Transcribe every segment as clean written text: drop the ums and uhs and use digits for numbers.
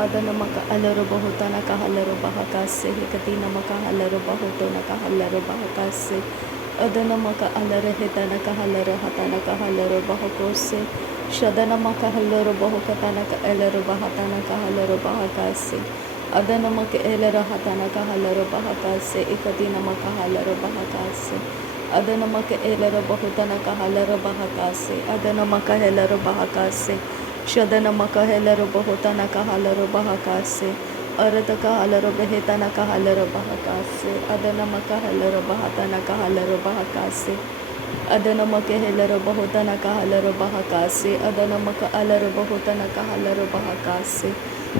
Adanamaka Alarobahotana Kahalaro Katina Maka Halarobahoto Nakahalaro Bahakase Adanamaka Alarehetana Kahalaro Hatana Kahalaro Bahakose Shadanamaka Haloro Bahokatana Elero Bahatana Kahalaro Bahakase Adanamaka Elera Hatana Kahalaro Bahakase Ikatina Maka Halaro Bahakase Adanamaka Elero Bahotana Kahalaro Bahakase Adanamaka Helero Bahakase Shadanamaka Helero Bahotana Kahalaro Bahakase Arataka Halaro Behetana Kahalaro Bahakase Adanamaka Helero Bahatana Kahalaro Bahakase Adanamaka Helero Bahotana Kahalaro Bahakase Adanamaka Alaro Bahotana Kahalaro Bahakase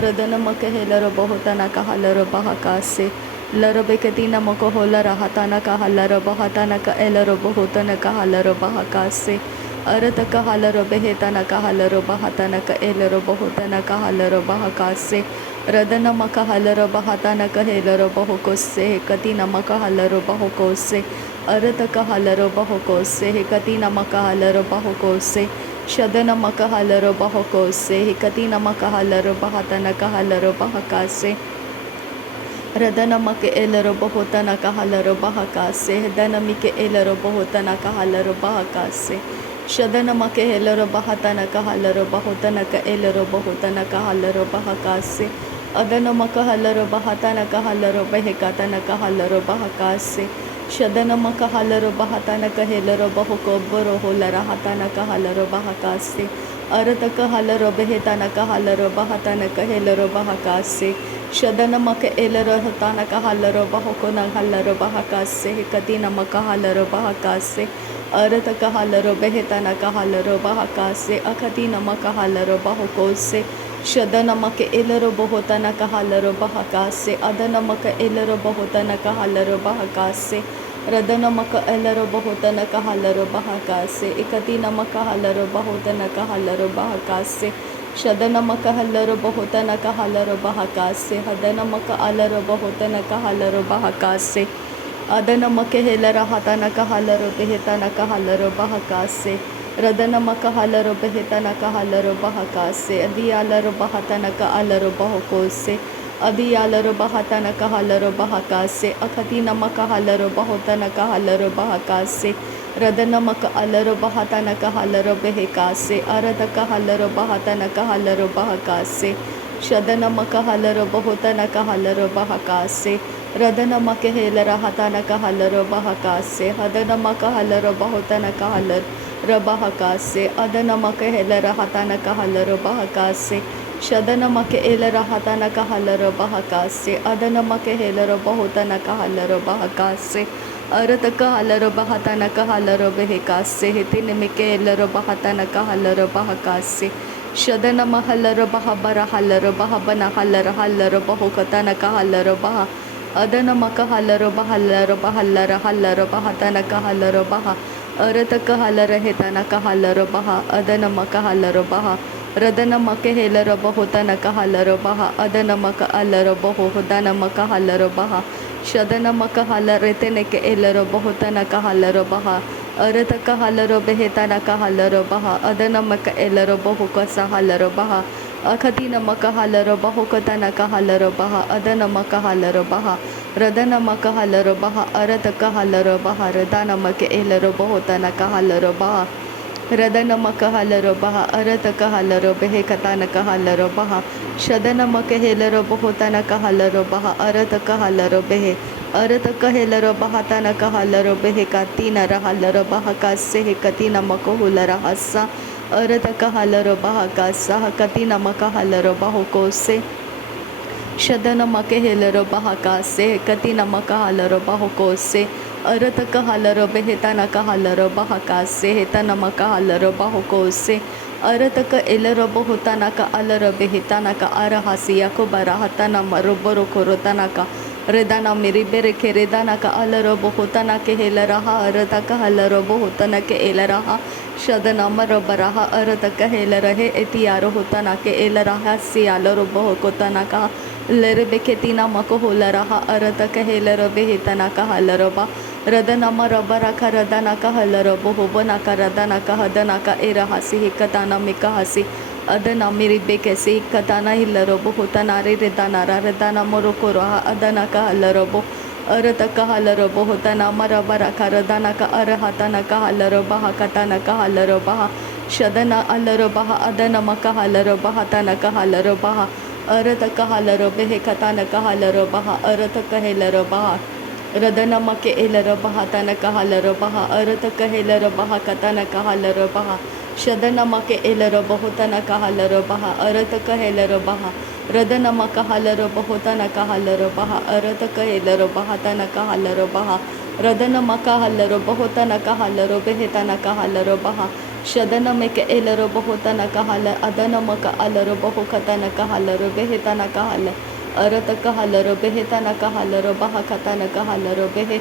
Radanamaka Helero Bahotana Kahalaro Bahakase Larabekatina Mokohola Rahatana Kahalaro Bahatana Ka Elero Bahotana Kahalaro Bahakase Arataka Halaro Behetana Kahalaro Bahatana Ka Elero Bahotana Kahalaro Bahakase Radana Makahalaro Bahatana Kahelaro Bahokose Katina Makahalaro Bahokose Arataka Halaro Bahokose Katina Makahalaro Bahokose Shadana Makahalaro Bahokose Katina Makahalaro Bahatana Kahalaro Bahakase Radana Maka Elero Bahotana Kahalaro Bahakase Danamike Elero Bahotana Kahalaro Bahakase Shadana Maka Elero Bahatana Kahalaro Bahotana Ka Elero Bahotana Kahalaro Bahakase Adana Maka Halaro Bahatana Kahalaro Behekatana Kahalaro Bahakase Shadana Maka Halaro Bahatana Kahelaro Bahokoboro Holara Hatana Kahalaro Bahakase Arataka Halaro Behetana Kahalaro Bahatana Kahelaro Bahakase Shadana Maka Elero Hatana Kahalaro Bahokona Halaro Bahakase Katina Maka Halaro Bahakase Arataka Halaro Behetana Kahalaro Bahakase Akatina Maka Halaro Bahokose Shadana Maka Elero Bahotana Kahalaro Bahakase Adana Maka Elero Bahotana Kahalaro Bahakase Radana Maka Elero Bahotana Kahalaro Bahakase Ikatina Maka Halaro Bahotana Kahalaro Bahakase Shadana Maka Halaro Bahotana Kahalaro Bahakase Hadana Maka Alaro Bahotana Kahalaro Bahakase Adana Maka Helara Hatana Kahalaro Behetana Kahalaro Bahakase Radana Maka Halaro Behetana Kahalaro Bahakase Adiyalaro Bahatana Kaalaro Bahokose Adiyalaro Bahatana Kahalaro Bahakase Akatina Maka Halaro Bahotana Kahalaro Bahakase Radana Maka Alaro Bahatana Kahalaro Behekase Aradaka Halaro Bahatana Kahalaro Bahakase Shadana Maka Halaro Bahotana Kahalaro Bahakase Radana Maka Helara Hatana Kahalaro Bahakase Hadana Maka Halaro Bahotana Kahalaro Bahakase Adana Maka Helara Hatana Kahalaro Bahakase Shadana Maka Elara Hatana Kahalaro Bahakase Adana Maka Helara Bahotana Kahalaro Bahakase Arataka Halaro Bahatana Kahalaro Behekase Hitine Mike Elaro Bahatana Kahalaro Bahakase Shadana Mahalaro Bahabara Halaro Bahabana Halaro Halaro Bahokatana Kahalaro Baha Adana Maka Halaro Bahalaro Bahalaro Halaro Bahatana Kahalaro Baha Arataka Halara Hetana Kahalaro Baha Adana Maka Halaro Baha Radana Maka Helaro Bahotana Kahalaro Baha Adana Maka Alaro Baho Hodana Maka Halaro Baha Shadana Maka Halareteneke Elaro Bahotana Kahalaro Baha Arataka Halaro Behetana Kahalaro Baha Adana Maka Elaro Bahokasa Halaro Baha Akatina Maka Halaro Bahokatana Kahalaro Baha Adana Maka Halaro Baha Radana Maka Halaro Baha Arataka Halaro Baha Radana Maka Elaro Bahotana Kahalaro Baha Radana Maka Halaro Baha Arataka Halaro Behekatana Kahalaro Baha Shadana Maka Helaro Bahotana Kahalaro Baha Arataka Halaro Behe Arataka Helaro Bahatana Kahalaro Behekatina Rahalaro Bahakase Hekatina Makohula Rahasa Arataka Halaro Bahakasa Hakatina Maka Halaro Bahokose Shadana Maka Helaro Bahakase Katina Maka Halaro Bahokose Arataka Halaro Behetana Kahalaro Bahakase Hetana Maka Halaro Bahokose Arataka Elaro Bahotana Ka Alaro Behetana Ka Arahasiya Ko Barahatana Maroboro Korotana Ka Redana Miribere Keredana Ka Alaro Bahotana Ke Helaraha Arataka Halaro Bahotana Ke Elaraha Shadana Marobaraha Arataka Helarahe Etiaro Hotana Ke Elaraha Sialaro Bahokotana Ka Lerebeketina Makoholaraha Arataka Helaro Behetana Ka Halaroba Radana Marabara Karadana Kahalaro Bohobana Karadana Kahadana Ka Erahasi Hikatana Mikahasi adana miribe kesi katana hilarobo hotana redana redana morokoroha adana ka halarobo arata ka halarobo hotana marabara karadana ka arahatana ka halaroba katana ka halaroba shadana alaroba adana maka halaroba hatana ka halaroba arata ka halarobe katana ka halaroba arata ka halaroba Radana make elera bahatana kahalera baha arata kahelera baha katana kahalera baha shadana make elera bahutana kahalera baha arata kahelera baha radana makahalera bahutana kahalera baha arata kahelera bahatana kahalera baha radana makahalera bahutana kahalera behetana kahalera baha shadana make elera bahutana kahala adana maka alera bahukatana kahalera behetana kahala arata kahalero behetana kahalero bahakatana kahalero behe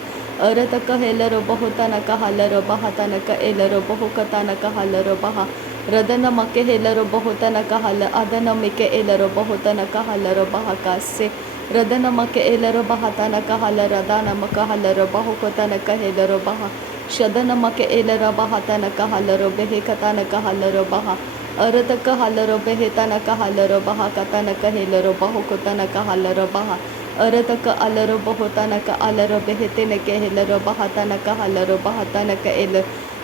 arata kahelero bahutana kahalero bahatana ka elero bahukatana kahalero baha radana make helero bahutana kahala adana make elero bahutana kahalero bahakase radana make elero bahatana kahala radana makahalero bahukatana kahelero baha shadana make elero bahatana kahalero behe katana kahalero baha arata kahalero behetana kahalero baha katana kahelero bahukotana kahalero baha arata ka alero bahutana ka alero behetene kehelero bahatana kahalero bahatana ka el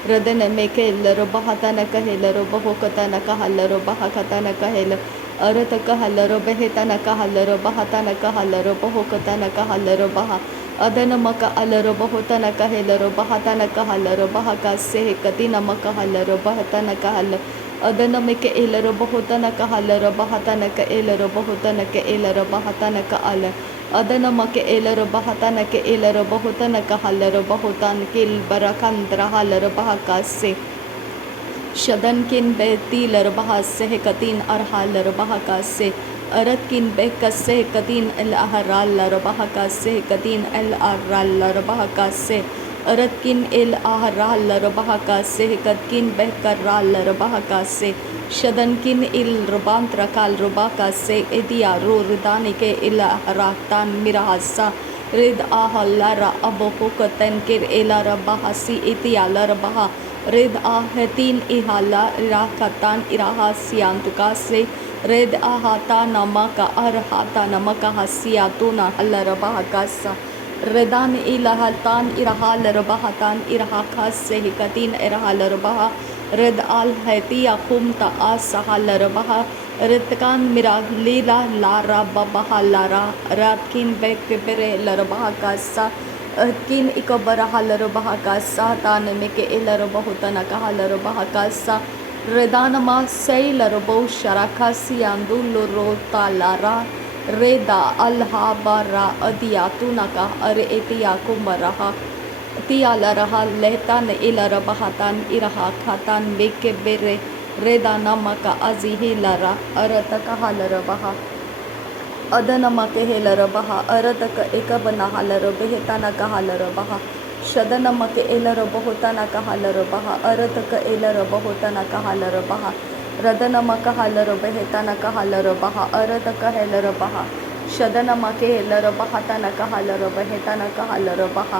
radana meke elero bahatana kahelero bahukotana kahalero bahakatana kahel arata kahalero behetana kahalero bahatana kahalero bahukotana kahalero baha adana maka alero bahutana kahelero bahatana kahalero bahaka se katina maka halero bahatana kahal adana meke elero bahutana kahalero bahatana ka elero bahutana ka elero bahatana ka ala adana make elero bahatana ka elero bahutana kahalero bahutan kil barakandra halero bahakase shadan kin betiler bahase katin arhaler bahakase arat kin bekase katin el ahralar bahakase katin el arralar bahakase aratkin el ahralar bahakase katkin behkarralar bahakase shadankin il rubantra kal rubakase edia ro rudanike il ahratan mirahasa rid ahallara abohukatan kir elara bahasi itialar baha red ahatin ihala rakatan irahasiantukase red ahata namaka arhata namaka hasiatuna halara bahakasa redan ilahatan irahal rabahatan irahakas sehikatin irahal rabaha red al hati akum ta asahal rabaha redkan mirag lila lara babaha lara ratkin bek bere larabaha kasa kin ikabara larabaha kasa tan meke elarabahutan kahal rabaha kasa redanama sei larabo sharakasi andul rota lara reda alhabara adiyatunaka are etiyakumaraha tiyalaraha lehtan ilarabahatan iraha khatan beke bere reda namaka azihilara arataka halarabaha adanamake helarabaha arataka ekabana halarabehetanaka halarabaha shadanamake elarabahutanaka halarabaha arataka elarabahutanaka halarabaha radana maka halaro behetana ka halaro baha arata ka helaro baha shadana make helaro bahatana ka halaro behetana ka halaro baha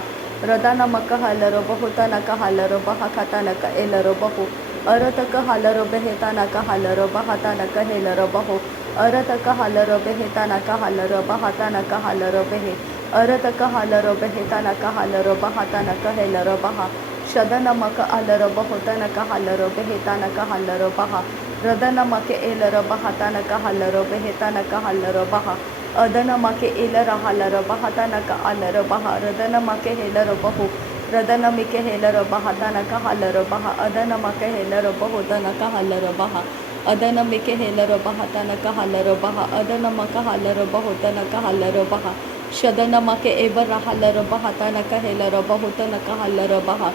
radana maka halaro bahutana ka halaro baha katana ka elaro bahu arata ka halaro behetana ka halaro bahatana ka helaro bahu arata ka halaro behetana ka halaro bahatana ka halaro behe arata ka halaro behetana ka halaro bahatana ka helaro baha shadana maka alaro bahutana ka halaro behetana ka halaro baha radana make elera bahatana ka halaro behetana ka halaro baha adana make elera halaro bahatana ka alaro baha radana make helero bahu radana make helero bahatana ka halaro baha adana make helero bahutana ka halaro baha adana make helero bahatana ka halaro baha adana maka halaro bahutana ka halaro baha shadana make ebara halaro bahatana ka helero bahutana ka halaro baha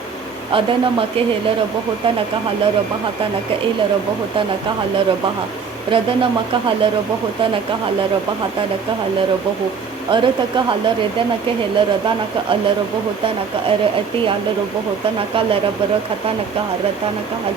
adana make helero bahutana ka halaro bahatana ka elero bahutana ka halaro baha radana maka halaro bahutana ka halaro bahatana ka halaro bahu arata ka halare dana ka helero dana ka alaro bahutana ka are ati alaro bahutana ka lara barakatana ka haratana ka hal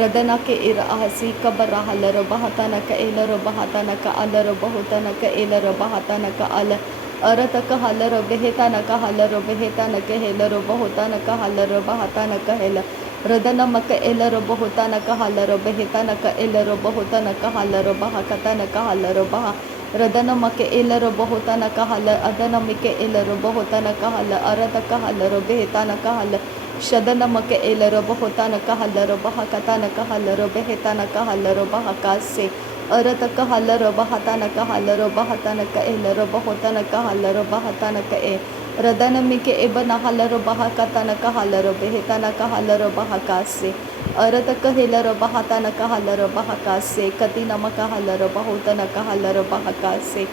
radana ke ira ahasi ka bara halaro bahatana ka elero bahatana ka alaro bahutana ka elero bahatana ka ala arata ka halaro behetana ka halaro behetana ka helero bahutana ka halaro bahatana ka hela Radanamaka elero bohotanaka halaro behetanaka elero bohotanaka halaro bahakatanaka halaro baha. Radanamake elero bohotanaka hala adanamike elero bohotanaka hala arataka halaro behetanaka hala. Shadanamake elero bohotanaka halaro bahakatanaka halaro behetanaka halaro bahakase. Arataka halaro bahatanaka halaro bahatanaka elero bohotanaka halaro bahatanaka e. Radanamike ebana halaro bahakatanaka halaro behetanaka halaro bahakase. Arataka helaro bahatanaka halaro bahakase. Katinamaka halaro bahotanaka halaro bahakase.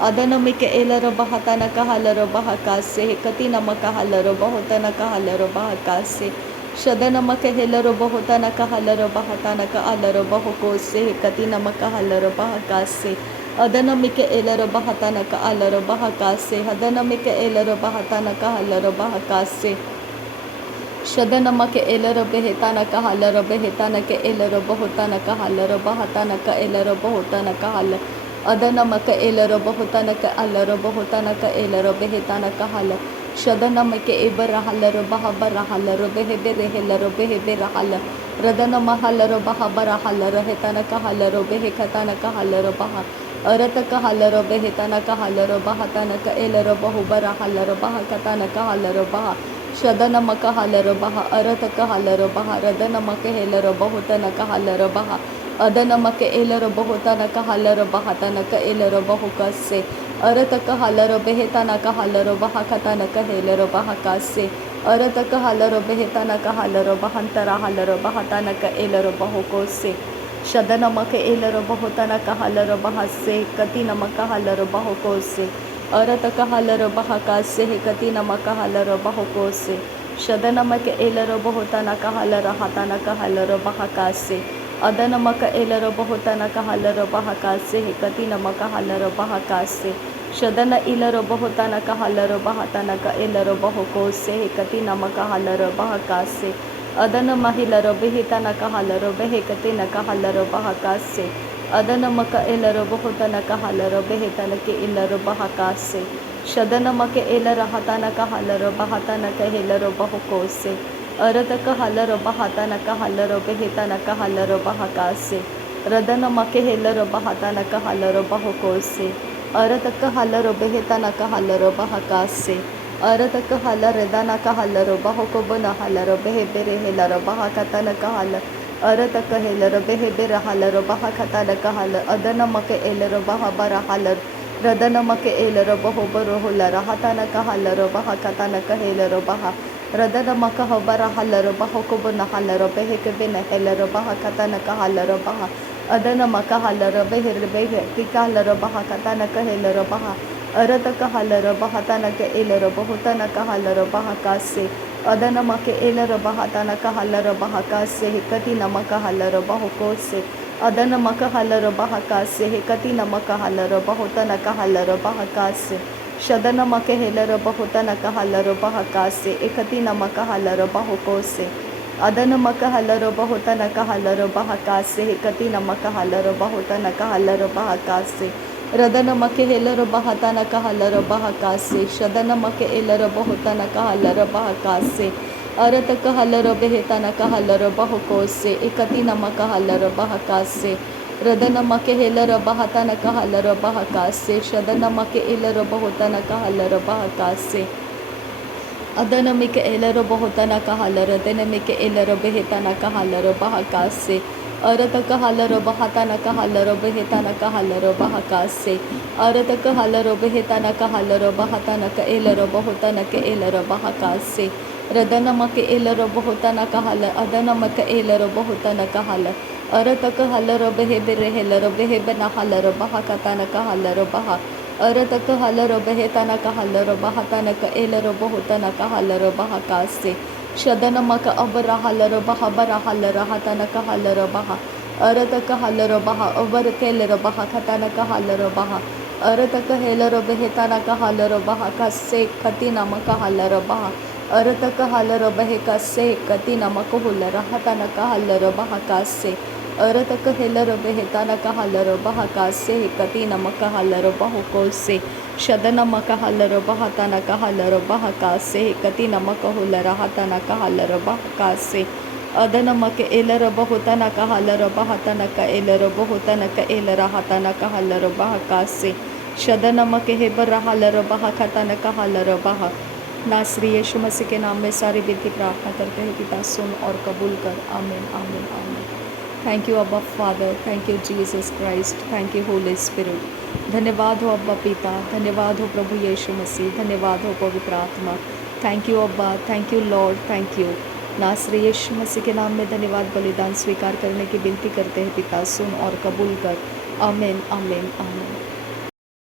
Adanamike elaro bahatanaka halaro bahakase. Katinamaka halaro bahotanaka halaro bahakase. Shadanamaka helaro bahotanaka halaro bahatanaka halaro bahokose. Katinamaka halaro bahakase. Adanamike elaro bahatanaka alaro bahakase. Adanamike elaro bahatanaka halaro bahakase. Shadanamake elaro behetanaka halaro behetanaka elaro bahotanaka halaro bahatanaka elaro bahotanaka hala. Adanamaka elaro bahotanaka alaro bahotanaka elaro behetanaka hala. Shadanamake ebara halaro bahabara halaro behebere helaro behebera hala. Radanama halaro bahabara halaro hetanaka halaro behekatanaka halaro baha. Arataka halaro behetanaka halaro bahatanaka elaro bahubara halaro bahakatanaka halaro baha. Shadanamaka halaro baha arataka halaro baha radanamaka helaro bahutanaka halaro baha. Adanamaka elaro bahutanaka halaro bahatanaka elaro bahukase. Arataka halaro behetanaka halaro bahakatanaka helaro bahakase. Arataka halaro behetanaka halaro bahantara halaro bahatanaka elaro bahukose. Shadanamaka elaro bahotanaka halaro bahase. Katinamaka halaro bahukose. Arataka halaro bahakase. Katinamaka halaro bahukose. Shadanamaka elaro bahotanaka halaro hatanaka halaro bahakase. Adanamaka elaro bahotanaka halaro bahakase. Katinamaka halaro bahakase. Shadana ilaro bahotanaka halaro bahatanaka elaro bahukose. Katinamaka halaro bahakase. Adana mahilaro behitanaka halaro behekatinaka halaro bahakase. Adanamaka elaro bahotanaka halaro behetanake ilaro bahakase. Shadanamaka elaro hatanaka halaro bahatanaka helaro bahukose. Arataka halaro bahatanaka halaro behetanaka halaro bahakase. Radanamake helaro bahatanaka halaro bahukose. Arataka halaro behetanaka halaro bahakase. Arataka halaro danaka halaro bahokobana halaro behebere helaro bahakatanaka hala. Arataka helaro behebere halaro bahakatanaka hala. Adanamake elaro bahabara halaro. Radanamake elaro bahobaro hulara hatanaka halaro bahakatanaka helaro baha. Radanamaka habara halaro bahokobana halaro behekebena helaro bahakatanaka halaro baha. Adanamaka halaro beherbehe tikalaro bahakatanaka helaro baha. Arataka halaro bahatanaka elaro bahutanaka halaro bahakase. Adanamake elaro bahatanaka halaro bahakase. Katinamaka halaro bahukose. Adanamaka halaro bahakase. Katinamaka halaro bahutanaka halaro bahakase. Shadanamake helaro bahutanaka halaro bahakase. Katinamaka halaro bahukose. Adanamaka halaro bahutanaka halaro bahakase. Katinamaka halaro bahutanaka halaro bahakase. Radanamake helaro bahatanaka halaro bahakase. Shadanamake elaro bahutanaka halaro bahakase. Arataka halaro behetanaka halaro bahukose. Katinamaka halaro bahakase. Radanamake helaro bahatanaka halaro bahakase. Shadanamake elaro bahutanaka halaro bahakase. Adanamike elaro bahutanaka halaro denamike elaro behetanaka halaro bahakase. Arataka halaro bahatanaka halaro behetanaka halaro bahakase. Arataka halaro behetanaka halaro bahatanaka elaro bahutanaka elaro bahakase. Radanamake elaro bahutanaka hala. Adanamaka elaro bahutanaka hala. Arataka halaro behebere helaro behebena halaro bahakatanaka halaro baha. Arataka halaro behetanaka halaro bahatanaka elaro bahutanaka halaro bahakase. Shadanamaka abara halaro bahabara halaro hatanaka halaro baha. Arataka halaro baha abarakelero baha katanaka halaro baha. Arataka helaro behetanaka halaro baha kase katinamaka halaro baha. Arataka halaro behekase katinamaka hulara hatanaka halaro baha kase. Arataka helaro behetanaka halaro baha kase katinamaka halaro bahukose. Shadanamaka halaro bahatanaka halaro bahakase katinamaka hulara hatanaka halaro bahakase. अदनमक एलर बहुतन कहलर बहतन क एलर बहुतन क एलर हतन Kahler बह कासे शदनमक हेबर रहलर बह खतन कहलर बह। नासरी यीशु मसीह के नाम में सारी विनती प्रार्थना करते हैं पिता, सुन और कबूल कर। आमीन आमीन आमीन। थैंक यू अब्बा father, thank you Jesus Christ, thank you Holi spirit. धन्यवाद हो अब्बा पिता, धन्यवाद हो प्रभु यीशु मसीह, धन्यवाद हो पवित्र आत्मा। थैंक यू अब्बा, thank you Lord, thank you. नासरी यीशु मसीह के नाम में धन्यवाद बलिदान स्वीकार करने की विनती करते हैं पिता, सुन और कबूल कर। आमीन आमीन आमीन।